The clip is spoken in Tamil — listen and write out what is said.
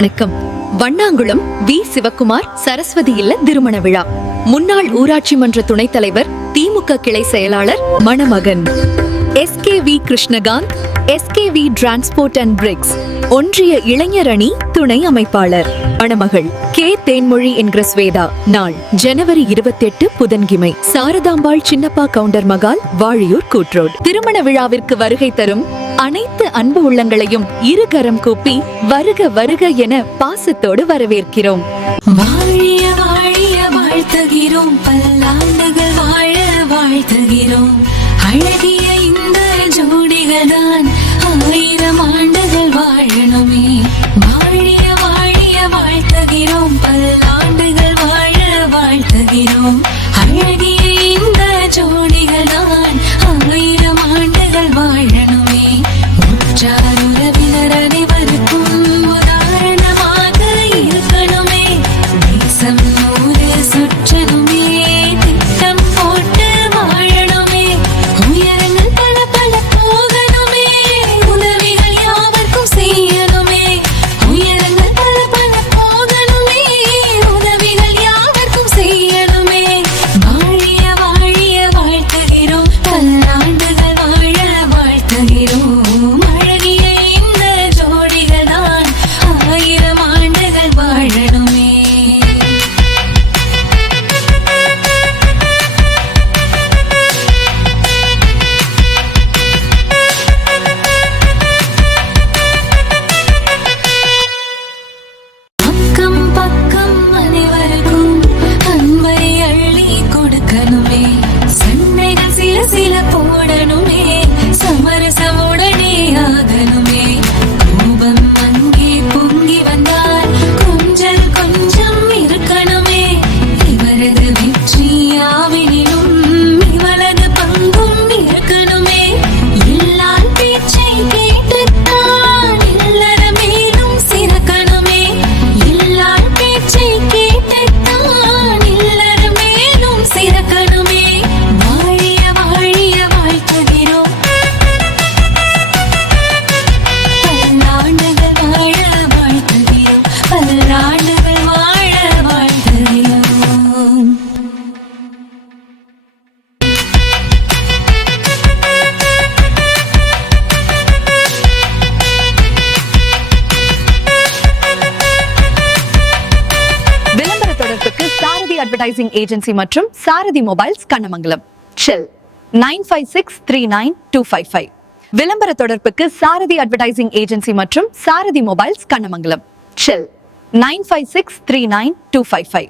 வணக்கம். வண்ணாங்குளம் வி. சிவக்குமார் சரஸ்வதி இல்ல திருமண விழா. முன்னாள் ஊராட்சி மன்ற துணைத் தலைவர், திமுக கிளை செயலாளர் மணமகன் SKV Krishnakanth, SKV transport and BRICS ஒன்றிய இளைஞர் அணி துணை அமைப்பாளர். மணமகள் கே. தேன்மொழி என்கிற ஸ்வேதா. நாள் ஜனவரி 28 புதன்கிமை. சாரதாம்பாள் சின்னப்பா கவுண்டர் மகால், வாழியூர் கூட்ரோட். திருமண விழாவிற்கு வருகை தரும் அனைத்து அன்பு உள்ளங்களையும் இருகரம் கூப்பி வருக வருக என பாசத்தோடு வரவேற்கிறோம். வாழிய வாழிய வாழ்த்துகிறோம், பல்லாண்டுகள் வாழ வாழ்த்துகிறோம். அழகிய இந்த ஜோடிகள் தான் 1000 ஆண்டுகள் வாழணுமே. வாழிய வாழிய வாழ்த்துகிறோம், பல்லாண்டுகள் வாழ வாழ்த்துகிறோம். அழகிய இந்த ஜோடிகள் தான் 1000 ஆண்டுகள் வாழணுமே. உற்றார் உறவினர் அனைவருக்கும் உதாரணமாக இருக்கணுமே. தேசம் 100 சுற்றணுமே, திட்டம் போட்டு வாழணுமே. உயரங்கள் பல பல போகணுமே, உதவிகள் யாவர்க்கும் செய்யணுமே. உயரங்கள் பல பல போகணுமே, உதவிகள் யாவர்க்கும் செய்யணுமே. வாழிய வாழிய வாழ்த்துகிறோம், பல்லாண்டுகள் வாழ வாழ்த்துகிறோம். அழகிய இந்த ஜோடிகள் தான் 1000 ஆண்டுகள் வாழணுமே. அக்கம் பக்கம் அனைவருக்கும் அன்பை அள்ளி கொடுக்கணுமே. சண்டைகள் சில சில போடணுமே, சமரசமுடனே ஆகணுமே. கோபம் அங்கே பொங்கி வந்தால் கொஞ்சம் கொஞ்சம் இருக்கணுமே. இவரது வெற்றியாவினிலும் இவளது பங்கும் இருக்கணுமே. எல்லார் பேச்சை கேட்டுத்தான் இல்லற மேலும் சிறக்கணுமே. எல்லார் பேச்சை கேட்டுத்தான் இல்லற மேலும் சிறக்கணுமே. வாழிய வாழிய வாழ்த்துகிறோம், பல்லாண்டுகள் வாழ வாழ்த்துகிறோம். பல்லாண்டுகள் வாழ வாழ்த்துகிறோம். விளம்பர தொடர்புக்கு சாரதி அட்வர்டைசிங் ஏஜென்சி மற்றும் சாரதி மொபைல்ஸ் கண்ணமங்கலம். செல் 95639255. விளம்பர தொடர்புக்கு சாரதி அட்வர்டைசிங் ஏஜென்சி மற்றும் சாரதி மொபைல்ஸ் கண்ணமங்கலம். செல் 95639255.